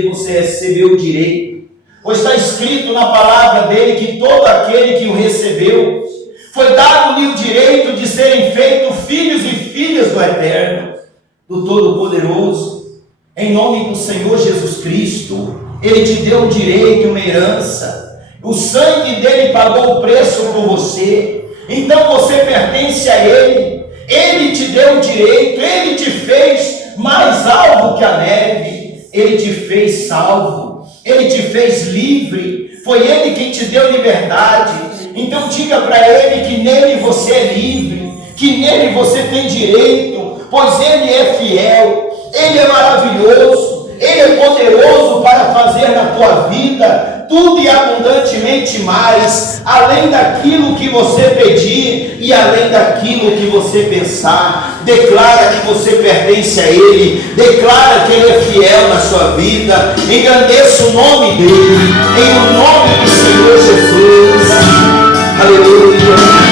dele você recebeu o direito, pois está escrito na palavra dele que todo aquele que o recebeu, foi dado-lhe o direito de serem feitos filhos e filhas do Eterno, do Todo-Poderoso. Em nome do Senhor Jesus Cristo, ele te deu um direito, uma herança, o sangue dele pagou o preço por você, então você pertence a ele, ele te deu o direito, ele te fez mais alvo que a neve, ele te fez salvo, ele te fez livre, foi ele quem te deu liberdade. Então diga para ele que nele você é livre, que nele você tem direito, pois ele é fiel, ele é maravilhoso, ele é poderoso para fazer na tua vida tudo e abundantemente mais, além daquilo que você pedir e além daquilo que você pensar. Declara que você pertence a ele, declara que ele é fiel na sua vida, engrandeça o nome dele, em o nome do Senhor Jesus. Aleluia.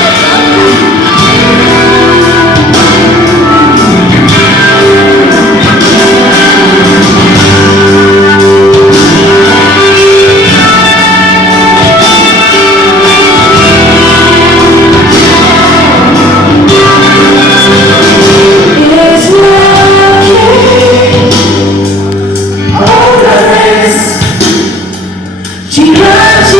Gigante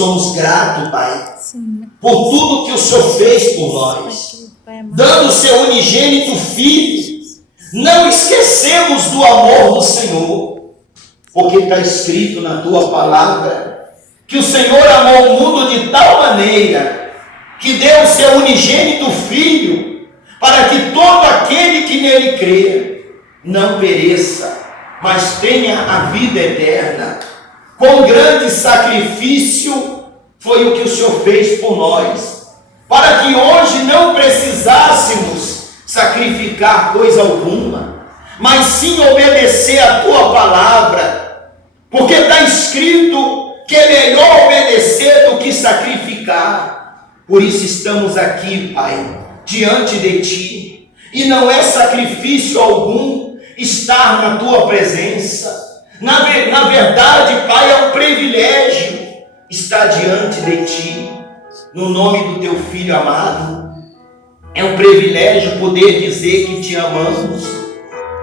somos gratos, Pai, por tudo que o Senhor fez por nós, dando o seu unigênito Filho. Não esquecemos do amor do Senhor, porque está escrito na tua palavra que o Senhor amou o mundo de tal maneira que deu o seu unigênito Filho, para que todo aquele que nele crê não pereça, mas tenha a vida eterna. Com grande sacrifício foi o que o Senhor fez por nós, para que hoje não precisássemos sacrificar coisa alguma, mas sim obedecer a tua palavra, porque está escrito que é melhor obedecer do que sacrificar. Por isso estamos aqui, Pai, diante de ti, e não é sacrifício algum estar na tua presença. Na verdade, Pai, é um privilégio estar diante de ti, no nome do teu Filho amado. É um privilégio poder dizer que te amamos.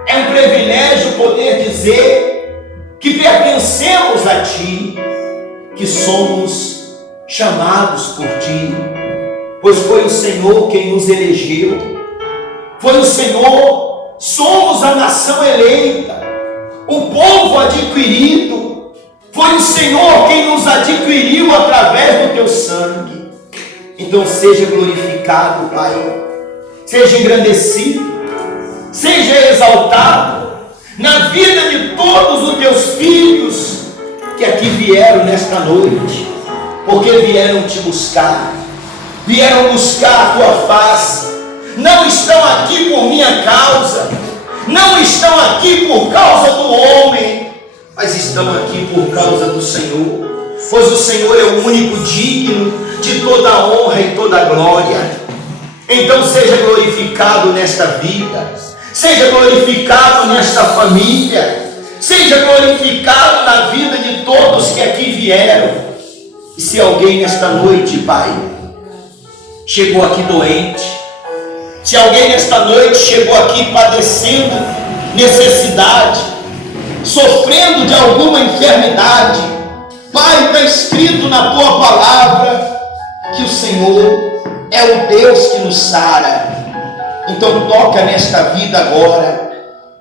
É um privilégio poder dizer que pertencemos a ti, que somos chamados por ti, pois foi o Senhor quem nos elegeu. Foi o Senhor, somos a nação eleita, o povo adquirido. Foi o Senhor quem nos adquiriu através do teu sangue. Então seja glorificado, Pai, seja engrandecido, seja exaltado na vida de todos os teus filhos que aqui vieram nesta noite, porque vieram te buscar, vieram buscar a tua face. Não estão aqui por minha causa, não estão aqui por causa do homem, mas estão aqui por causa do Senhor, pois o Senhor é o único digno de toda a honra e toda a glória. Então seja glorificado nesta vida, seja glorificado nesta família, seja glorificado na vida de todos que aqui vieram. E se alguém nesta noite, Pai, chegou aqui doente, se alguém nesta noite chegou aqui padecendo necessidade, sofrendo de alguma enfermidade, Pai, está escrito na tua palavra que o Senhor é o Deus que nos sara. Então toca nesta vida agora,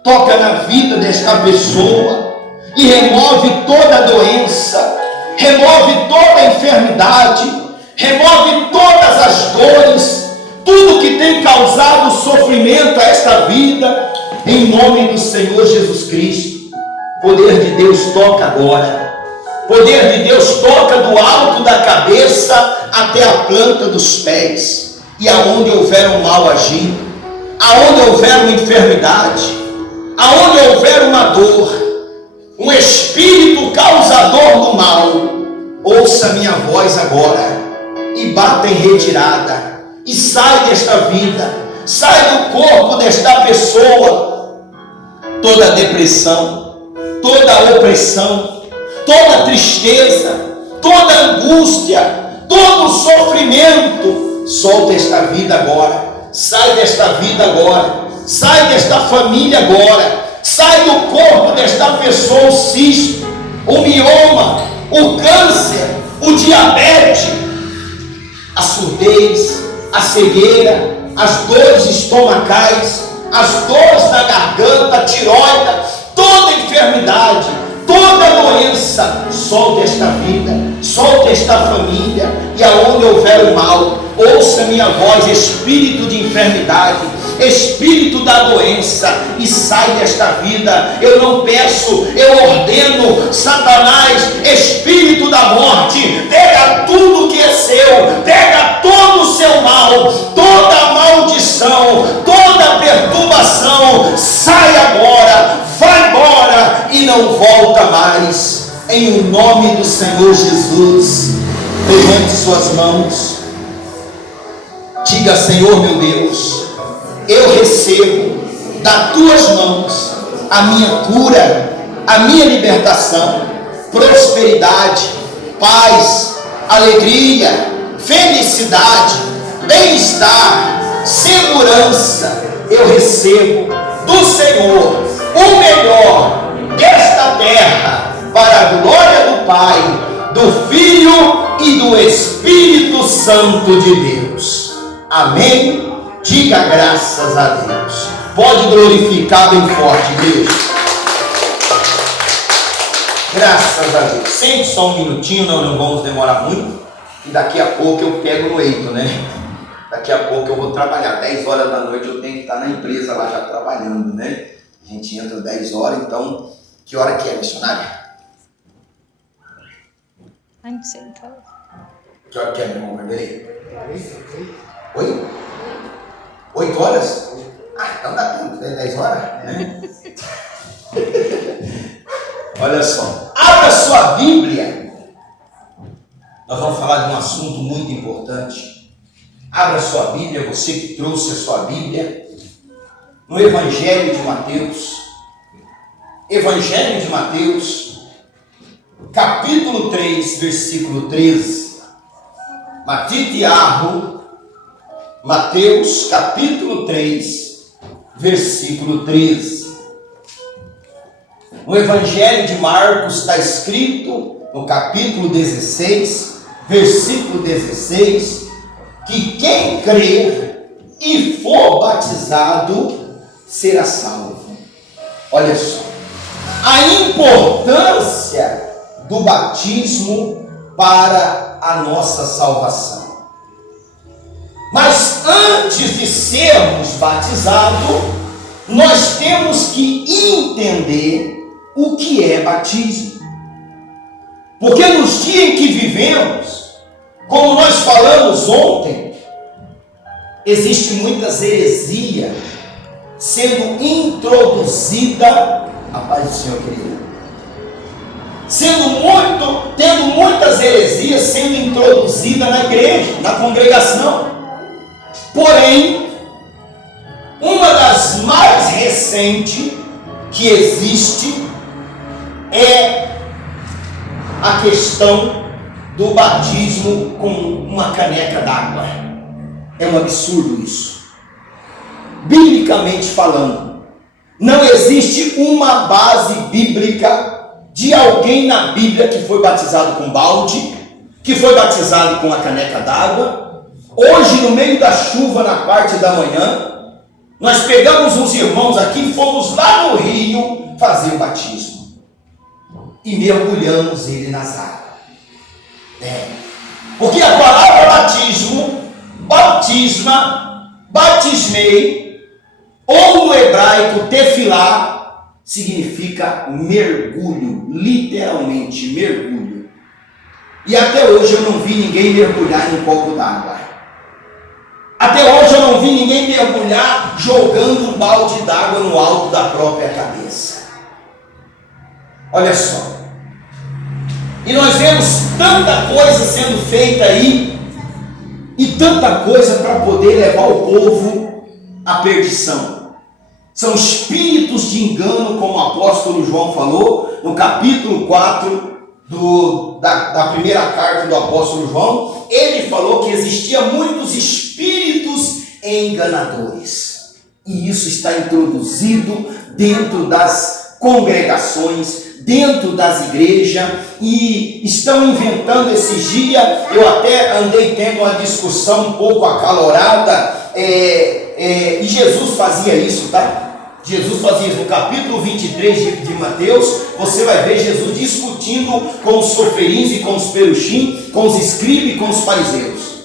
toca na vida desta pessoa e remove toda a doença, remove toda a enfermidade, remove todas as dores, tudo que tem causado sofrimento a esta vida, em nome do Senhor Jesus Cristo. Poder de Deus toca agora. Poder de Deus toca do alto da cabeça até a planta dos pés. E aonde houver um mal agindo, aonde houver uma enfermidade, aonde houver uma dor, um espírito causador do mal, ouça minha voz agora e bata em retirada e sai desta vida, sai do corpo desta pessoa toda depressão, toda opressão, toda tristeza, toda angústia, todo sofrimento. Solta esta vida agora, sai desta vida agora, sai desta família agora, sai do corpo desta pessoa o cisto, o mioma, o câncer, o diabetes, a surdez, a cegueira, as dores estomacais, as dores da garganta, a tireoide, toda enfermidade, toda doença. Solta esta vida, solta esta família, e aonde houver o mal, ouça minha voz, espírito de enfermidade, espírito da doença, e sai desta vida. Eu não peço, eu ordeno, Satanás, espírito da morte, pega tudo que é seu, pega todo o seu mal, toda maldição, toda perturbação, sai agora, vai embora e não volta mais, em nome do Senhor Jesus. Levante suas mãos, diga: Senhor meu Deus, eu recebo das tuas mãos a minha cura, a minha libertação, prosperidade, paz, alegria, felicidade, bem-estar, segurança. Eu recebo do Senhor o melhor desta terra, para a glória do Pai, do Filho e do Espírito Santo de Deus. Amém? Diga graças a Deus. Pode glorificar bem forte, Deus. Graças a Deus. Sente só um minutinho, não vamos demorar muito. E daqui a pouco eu pego no eito, né? Daqui a pouco eu vou trabalhar. 10 horas da noite eu tenho que estar na empresa lá já trabalhando, né? A gente entra 10 horas, então... Que hora que é, missionária? Não sei, então. Que hora que é, meu irmão Vanderlei? Oi? 8 horas? Ah, então dá tempo, é 10 horas, né? Olha só. Abra sua Bíblia. Nós vamos falar de um assunto muito importante. Abra sua Bíblia, você que trouxe a sua Bíblia. No Evangelho de Mateus. Evangelho de Mateus, capítulo 3, versículo 13. Mateus, capítulo 3, versículo 13. No Evangelho de Marcos está escrito, no capítulo 16, versículo 16, que quem crer e for batizado será salvo. Olha só. A importância do batismo para a nossa salvação. Mas antes de sermos batizados, nós temos que entender o que é batismo. Porque nos dias em que vivemos, como nós falamos ontem, existe muitas heresias sendo introduzida. A paz do Senhor, querido. Tendo muitas heresias sendo introduzidas na igreja, na congregação. Porém, uma das mais recentes que existe é a questão do batismo com uma caneca d'água. É um absurdo isso. Biblicamente falando, não existe uma base bíblica de alguém na Bíblia que foi batizado com balde, que foi batizado com a caneca d'água. Hoje, no meio da chuva, na parte da manhã, nós pegamos uns irmãos aqui e fomos lá no rio fazer o batismo. E mergulhamos ele nas águas. Porque a palavra batismo, batismei, ou no hebraico, tefilá, significa mergulho, literalmente mergulho. E até hoje eu não vi ninguém mergulhar em um copo d'água. Até hoje eu não vi ninguém mergulhar jogando um balde d'água no alto da própria cabeça. Olha só. E nós vemos tanta coisa sendo feita aí, e tanta coisa para poder levar o povo à perdição. São espíritos de engano, como o apóstolo João falou, no capítulo 4 da primeira carta do apóstolo João. Ele falou que existia muitos espíritos enganadores. E isso está introduzido dentro das congregações, dentro das igrejas, e estão inventando esses dias. Eu até andei tendo uma discussão um pouco acalorada, e Jesus fazia isso, tá? Jesus fazia isso. No capítulo 23 de Mateus, você vai ver Jesus discutindo com os soferins e com os peruxim, com os escribas e com os fariseus.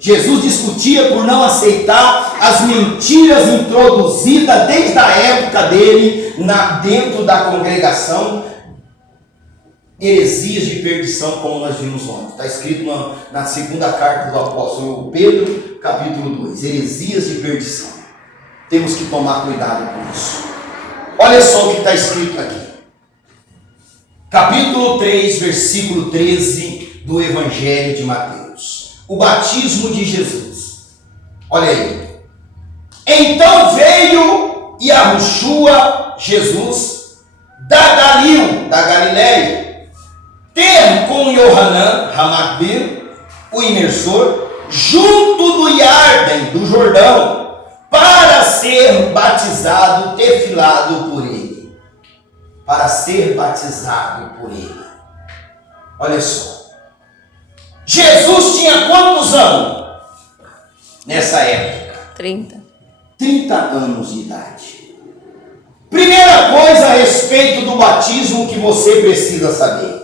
Jesus discutia por não aceitar as mentiras introduzidas desde a época dele dentro da congregação, heresias de perdição, como nós vimos ontem. Está escrito na segunda carta do apóstolo Pedro, capítulo 2, heresias de perdição. Temos que tomar cuidado com isso. Olha só o que está escrito aqui. Capítulo 3, versículo 13 do Evangelho de Mateus. O batismo de Jesus. Olha aí. Então veio Yahushua, Jesus, da Galileia, ter com Yohanan, Ramakbir, o imersor, junto do Iarden, do Jordão, para ser batizado, tefilado por ele. Para ser batizado por ele. Olha só. nessa época? 30 anos de idade. Primeira coisa a respeito do batismo que você precisa saber.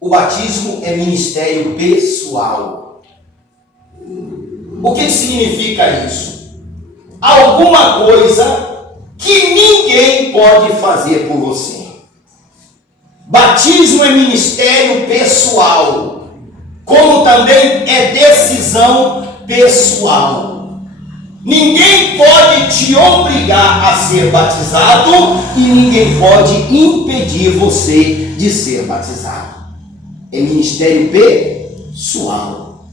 O batismo é ministério pessoal. O que significa isso? Alguma coisa que ninguém pode fazer por você. Batismo é ministério pessoal, como também é decisão pessoal. Ninguém pode te obrigar a ser batizado e ninguém pode impedir você de ser batizado. É ministério pessoal.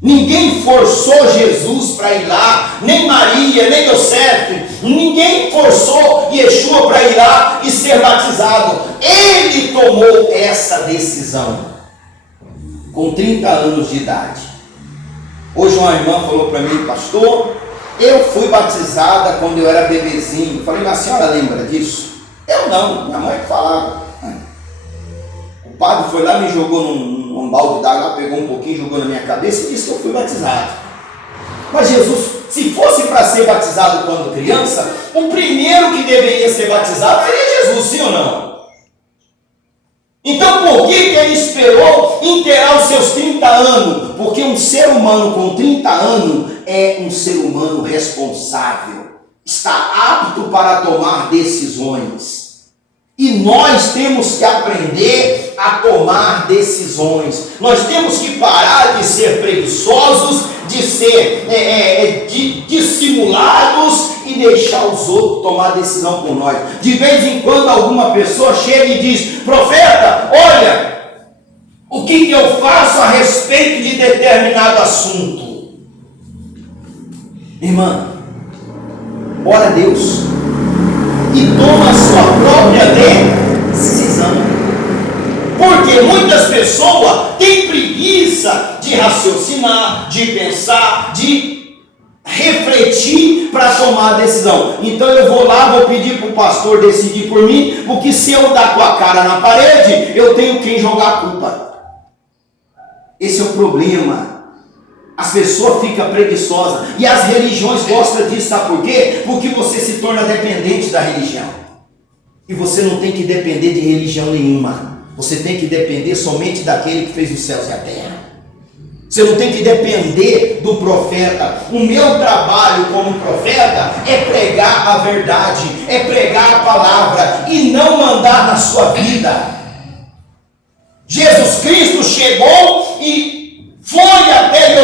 Ninguém forçou Jesus para ir lá, nem Maria, nem Yosef, ninguém forçou Yeshua para ir lá e ser batizado. Ele tomou essa decisão com 30 anos de idade. Hoje uma irmã falou para mim: pastor, eu fui batizada quando eu era bebezinho. Eu falei: mas a senhora lembra disso? Eu não, minha mãe falava. O padre foi lá, me jogou num balde d'água, pegou um pouquinho, jogou na minha cabeça e disse que eu fui batizado. Mas Jesus, se fosse para ser batizado quando criança, o primeiro que deveria ser batizado seria Jesus, sim ou não? Então por que ele esperou inteirar os seus 30 anos? Porque um ser humano com 30 anos é um ser humano responsável, está apto para tomar decisões. E nós temos que aprender a tomar decisões. Nós temos que parar de ser preguiçosos, de ser dissimulados e deixar os outros tomar decisão por nós. De vez em quando alguma pessoa chega e diz: profeta, olha, o que eu faço a respeito de determinado assunto? Irmã, ora a Deus e toma a sua própria decisão. Porque muitas pessoas têm preguiça de raciocinar, de pensar, de refletir para tomar a decisão. Então eu vou lá, vou pedir para o pastor decidir por mim, porque se eu dar com a cara na parede, eu tenho quem jogar a culpa. Esse é o problema. As pessoas ficam preguiçosas e as religiões gostam disso, sabe por quê? Porque você se torna dependente da religião. E você não tem que depender de religião nenhuma. Você tem que depender somente daquele que fez os céus e a terra. Você não tem que depender do profeta. O meu trabalho como profeta é pregar a verdade, é pregar a palavra e não mandar na sua vida. Jesus Cristo chegou e foi até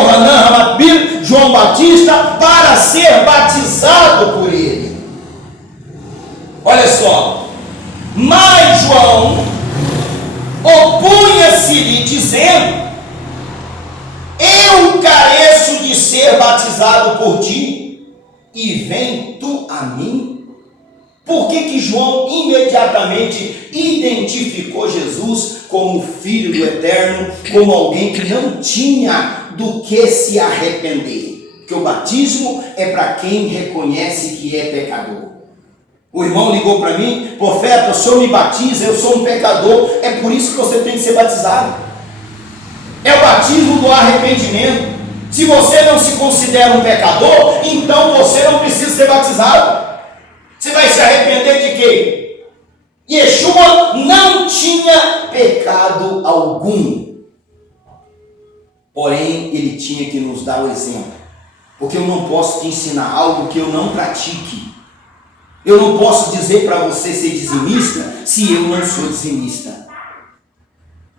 João Batista para ser batizado por ele. Olha só, mas João opunha-se-lhe dizendo: eu careço de ser batizado por ti, e vem tu a mim? Por que João imediatamente identificou Jesus como Filho do Eterno, como alguém que não tinha do que se arrepender? Porque o batismo é para quem reconhece que é pecador. O irmão ligou para mim: profeta, o senhor me batiza, eu sou um pecador, é por isso que você tem que ser batizado. É o batismo do arrependimento. Se você não se considera um pecador, então você não precisa ser batizado. Você vai se arrepender de quê? Yeshua não tinha pecado algum. Porém, ele tinha que nos dar o exemplo. Porque eu não posso te ensinar algo que eu não pratique. Eu não posso dizer para você ser dizimista se eu não sou dizimista.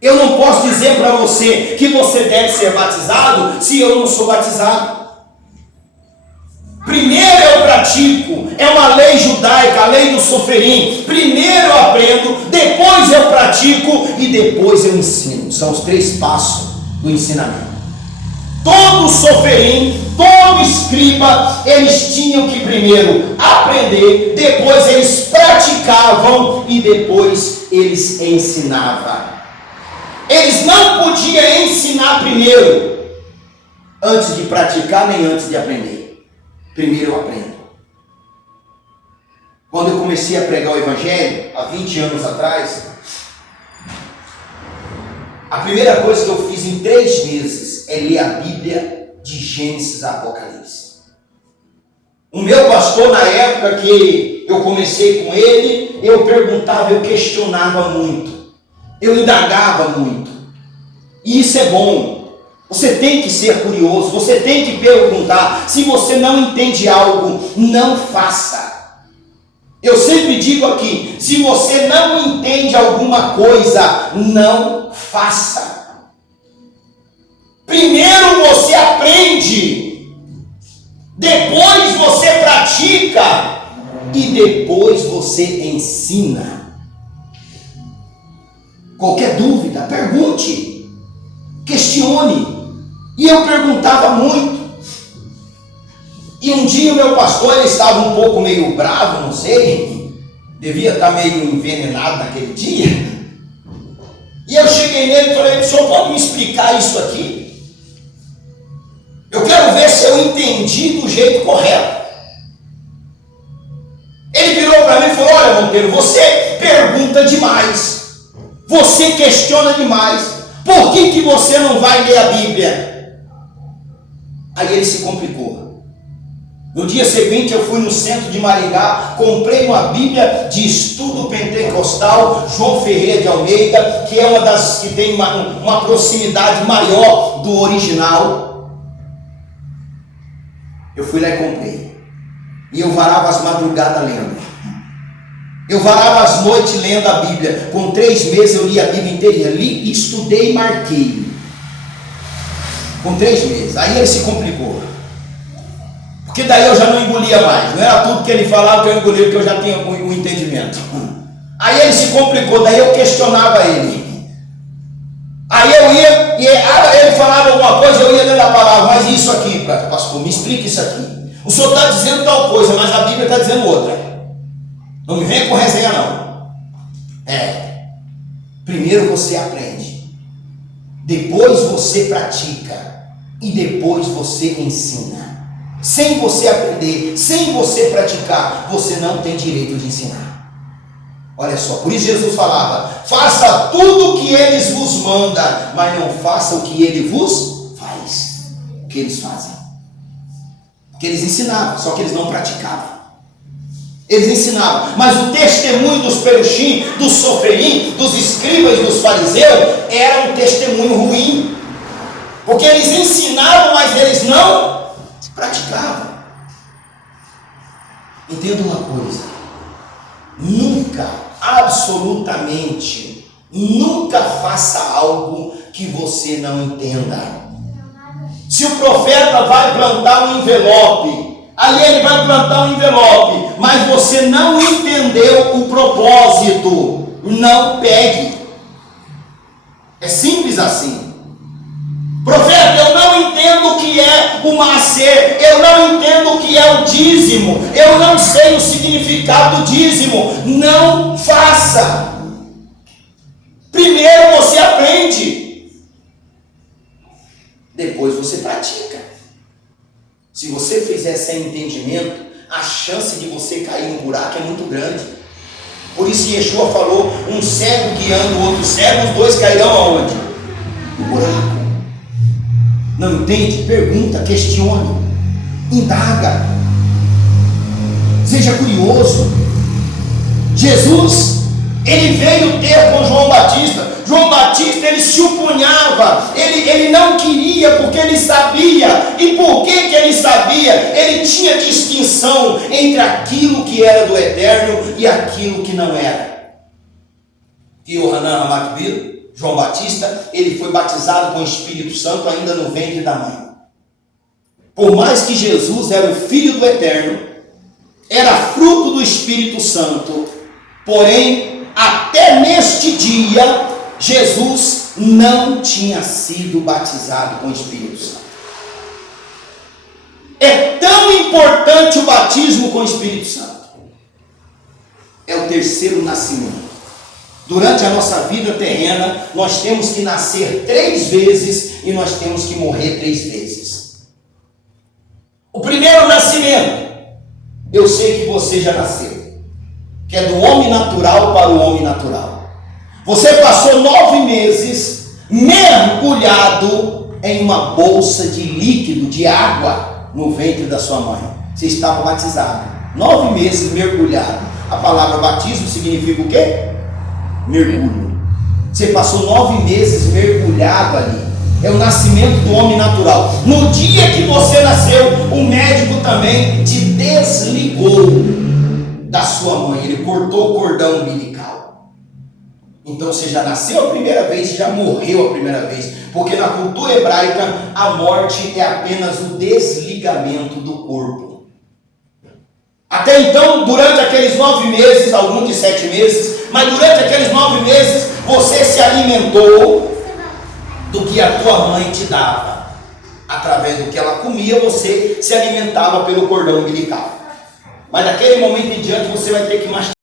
Eu não posso dizer para você que você deve ser batizado se eu não sou batizado. Primeiro eu pratico, é uma lei judaica, a lei do soferim. Primeiro eu aprendo, depois eu pratico e depois eu ensino. São os 3 passos do ensinamento. Todo soferim, todo escriba, eles tinham que primeiro aprender, depois eles praticavam e depois eles ensinavam. Eles não podiam ensinar primeiro, antes de praticar nem antes de aprender. Primeiro eu aprendo. Quando eu comecei a pregar o Evangelho, há 20 anos atrás, a primeira coisa que eu fiz em 3 meses é ler a Bíblia de Gênesis a Apocalipse. O meu pastor, na época que eu comecei com ele, eu perguntava, eu questionava muito, eu indagava muito. E isso é bom. Você tem que ser curioso, você tem que perguntar. Se você não entende algo, não faça. Eu sempre digo aqui, se você não entende alguma coisa, não faça. Primeiro você aprende, depois você pratica e depois você ensina. Qualquer dúvida, pergunte, questione. E eu perguntava muito. E um dia o meu pastor, ele estava um pouco meio bravo, não sei, devia estar meio envenenado naquele dia. E eu cheguei nele e falei, o senhor pode me explicar isso aqui? Eu quero ver se eu entendi do jeito correto. Ele virou para mim e falou, olha Monteiro, você pergunta demais, você questiona demais, por que você não vai ler a Bíblia? Aí ele se complicou. No dia seguinte eu fui no centro de Maringá, comprei uma Bíblia de estudo pentecostal, João Ferreira de Almeida, que é uma das que tem uma proximidade maior do original. Eu fui lá e comprei. E eu varava as madrugadas lendo. Eu varava as noites lendo a Bíblia. Com 3 meses eu li a Bíblia inteirinha. Li, estudei e marquei. Com 3 meses. Aí ele se complicou. Porque daí eu já não engolia mais. Não era tudo que ele falava que eu engolia, porque eu já tinha o entendimento. Aí ele se complicou. Daí eu questionava ele. Aí eu ia, e ele falava alguma coisa, eu ia dentro da palavra, mas isso aqui, pastor, me explica isso aqui. O senhor está dizendo tal coisa, mas a Bíblia está dizendo outra. Não me venha com resenha não. Primeiro você aprende, depois você pratica, e depois você ensina. Sem você aprender, sem você praticar, você não tem direito de ensinar. Olha só, por isso Jesus falava, faça tudo o que eles vos mandam, mas não faça o que ele vos faz. O que eles fazem? Porque eles ensinavam, só que eles não praticavam. Eles ensinavam, mas o testemunho dos perushim, dos soferim, dos escribas e dos fariseus era um testemunho ruim. Porque eles ensinavam, mas eles não praticavam. Entenda uma coisa, nunca, absolutamente, nunca faça algo que você não entenda. Se o profeta vai plantar um envelope, ali ele vai plantar um envelope, mas você não entendeu o propósito, não pegue. É simples assim. Profeta, eu não entendo o que é o maaser, eu não entendo o que é o dízimo, eu não sei o significado do dízimo. Não faça. Primeiro você aprende, depois você pratica. Se você fizer sem entendimento, a chance de você cair no buraco é muito grande. Por isso Yeshua falou, um cego guiando o outro cego, os dois cairão aonde? No buraco. Não entende? Pergunta, questione, indaga, seja curioso. Jesus, ele veio ter com João Batista. João Batista, ele se opunhava, ele não queria, porque ele sabia. E por que ele sabia? Ele tinha distinção entre aquilo que era do eterno e aquilo que não era. E Yohanan Hamakbil, João Batista, ele foi batizado com o Espírito Santo ainda no ventre da mãe. Por mais que Jesus era o Filho do Eterno, era fruto do Espírito Santo, porém, até neste dia, Jesus não tinha sido batizado com o Espírito Santo. É tão importante o batismo com o Espírito Santo. É o terceiro nascimento. Durante a nossa vida terrena, nós temos que nascer 3 vezes e nós temos que morrer 3 vezes. O primeiro nascimento, eu sei que você já nasceu, que é do homem natural para o homem natural. Você passou 9 meses mergulhado em uma bolsa de líquido, de água, no ventre da sua mãe. Você estava batizado, 9 meses mergulhado. A palavra batismo significa o quê? Mergulho. Você passou 9 meses mergulhado ali. É o nascimento do homem natural. No dia que você nasceu, o médico também te desligou da sua mãe. Ele cortou o cordão umbilical. Então você já nasceu a primeira vez, já morreu a primeira vez. Porque na cultura hebraica, a morte é apenas o desligamento do corpo. Até então, durante aqueles 9 meses, alguns de 7 meses, mas durante aqueles 9 meses, você se alimentou do que a tua mãe te dava. Através do que ela comia, você se alimentava pelo cordão umbilical. Mas daquele momento em diante, você vai ter que mastigar.